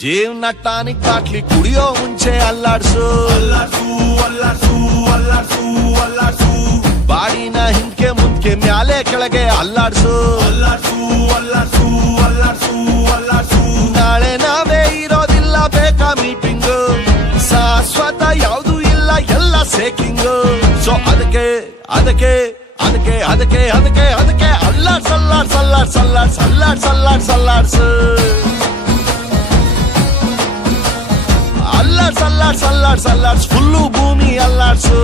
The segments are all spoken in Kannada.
ಜೀವನ ಟಾನಿಕ್ ಬಾಟ್ಲಿ ಕುಡಿಯೋ ಮುಂಚೆ ಅಲ್ಲಾಡ್ಸು ಬಾಡಿನ ಹಿಂದ್ಕೆ ಮುಂದ್ಕೆ ಮ್ಯಾಲೆ ಕೆಳಗೆ ಅಲ್ಲಾಡ್ಸು ನಾಳೆ ನಾವೇ ಇರೋದಿಲ್ಲ ಬೇಕಾ ಮೀಟಿಂಗ್ ಶಾಶ್ವತ ಯಾವುದು ಇಲ್ಲ ಎಲ್ಲ ಸೇಕಿಂಗ್ ಸೊ ಅದಕ್ಕೆ ಅದಕ್ಕೆ ಅದಕ್ಕೆ ಅದಕ್ಕೆ ಅದಕ್ಕೆ ಅದಕ್ಕೆ ಅಲ್ಲಾಡ್ಸ್ ಅಲ್ಲಾಡ್ಸ್ ಅಲ್ಲಾಡ್ಸ್ ಅಲ್ಲಾಡ್ಸ್ ಅಲ್ಲಾಡ್ಸ್ ಅಲ್ಲಾಡ್ಸ್ ಅಲ್ಲಾಡ್ಸು ಅಲ್ಲಾಡ್ಸ್ ಅಲ್ಲಾಡ್ಸ್ ಅಲ್ಲಾಡ್ಸ್ ಅಲ್ಲಾಡ್ಸ್ ಫುಲ್ಲು ಭೂಮಿ ಅಲ್ಲಾಡ್ಸು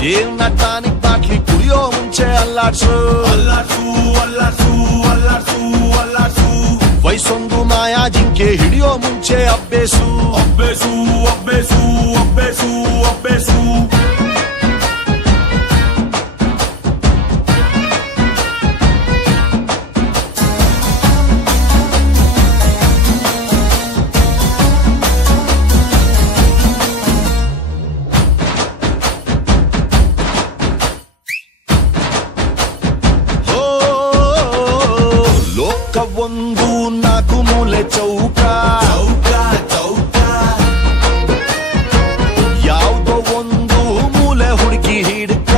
ಜೀವನ ಟಾನಿಕ್ ಬಾಟ್ಲಿ ಕುಡಿಯೋ ಮುಂಚೆ ಅಲ್ಲಾಡ್ಸು ವಯಸ್ಸೊಂದು ಮಾಯಾ ಜಿಂಕೆ ಹಿಡಿಯೋ ಮುಂಚೆ ಅಬ್ಬೇಸು ಅಬ್ಬೇಸು ಅಬ್ಬೇಸು ಅಬ್ಬೇಸು ಅಬ್ಬೇಸು ಒಂದು ನಾಲ್ಕು ಮೂಲೆ ಚೌಕ ಯಾವುದೋ ಒಂದು ಮೂಲೆ ಹುಡುಕಿ ಹಿಡ್ಕ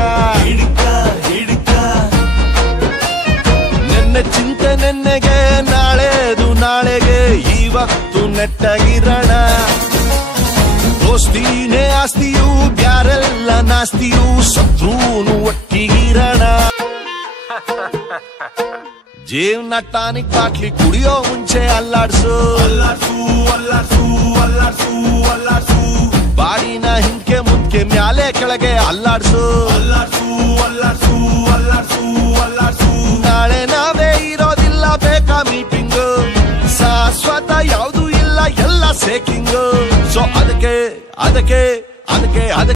ನೆನ್ನೆ ಚಿಂತೆ ನೆನ್ನೆಗೆ ನಾಳೆದು ನಾಳೆಗೆ ಇವತ್ತು ನೆಟ್ಟಗಿರೋಣ ದೋಸ್ತಿನೇ ಆಸ್ತಿಯು ಬ್ಯಾರೆಲ್ಲ ನಾಸ್ತಿಯು ಶತ್ರುನು ಒಟ್ಟಿಗಿರೋಣ ಜೀವನ ಟಾನಿಕ್ ಬಾಟ್ಲಿ ಕುಡಿಯೋ ಮುಂಚೆ ಅಲ್ಲಾಡ್ಸು ಬಾಡಿನ ಹಿಂದ್ಕೆ ಮುಂದ್ಕೆ ಮ್ಯಾಲೆ ಕೆಳಗೆ ಅಲ್ಲಾಡ್ಸು ನಾಳೆ ನಾವೇ ಇರೋದಿಲ್ಲ ಬೇಕಾ ಮೀಟಿಂಗ್ ಶಾಶ್ವತ ಯಾವುದು ಇಲ್ಲ ಎಲ್ಲ ಸೇಕಿಂಗ್ ಸೊ ಅದಕ್ಕೆ ಅದಕ್ಕೆ ಅದಕ್ಕೆ ಅದಕ್ಕೆ